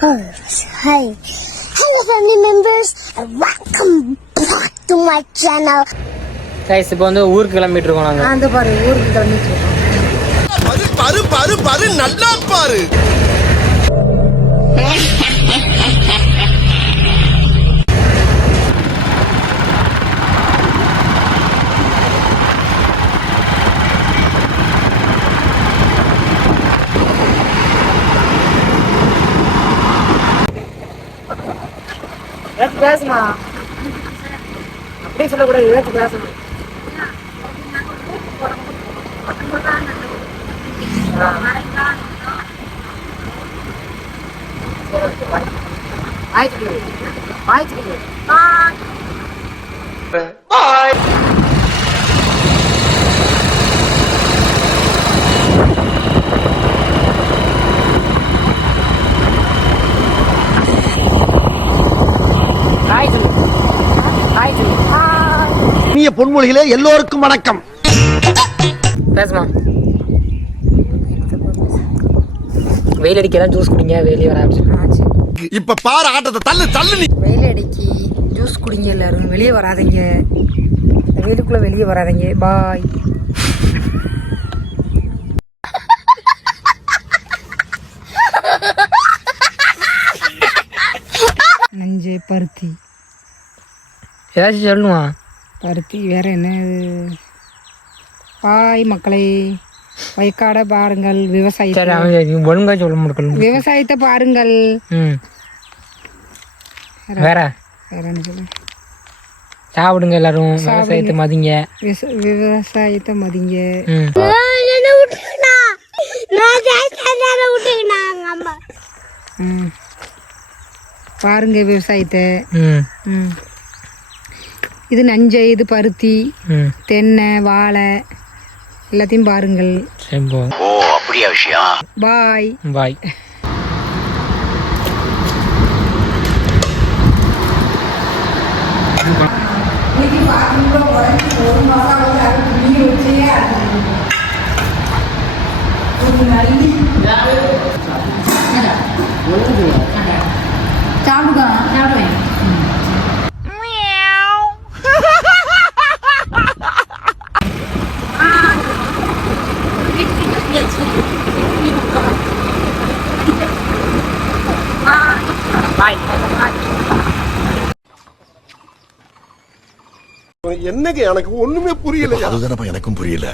Hi. Hello family members and welcome back to my channel. Guys, இப்போ வந்து ஊருக்கு கிளம்பிட்டு இருக்கோம் நாங்க. அந்த பாரு ஊருக்கு கிளம்பிட்டு இருக்கோம். பாரு நல்லா பாரு. பேசுமா அப்படியே சொல்லக்கூடாது, ஏதாச்சும் பேசணும். இனிய பொன்மொழிகளே எல்லோருக்கும் வணக்கம். பேசுமா. வெயில் அடிக்கலாம் ஜூஸ் குடிங்க, வெளியே வர ஆரம்பிச்சு. இப்ப பாரு ஆட்டத்தை, தள்ளு நீ. வெயில் அடிக்கி ஜூஸ் குடிங்க, எல்லாரும் வெளியே வராதீங்க, இந்த வெயிலுக்குள்ள வெளியே வராதீங்க. பாய். நஞ்சு பருத்தி ஏதாச்சும் சொல்லுமா. பருத்தி வேற என்ன? பாய் மக்களை, வயக்காட பாருங்கள், விவசாயத்தை ஒழுங்கா சொல்ல முடியும். விவசாயத்தை பாருங்கள். வேற வேற என்ன சொல்ல? சாப்பிடுங்க எல்லாரும், விவசாயத்தை மதிங்க. விவசாயத்தை மதிங்க. பாருங்க விவசாயத்தை. இது நஞ்சை, இது பருத்தி, தென்னை, வாழை எல்லாத்தையும் பாருங்கள். ஓ அப்படியா விஷயம். பாய் பாய். சாப்பிடுவேன். என்னங்க எனக்கு ஒண்ணுமே புரியல. அதுதானப்பா எனக்கும் புரியல.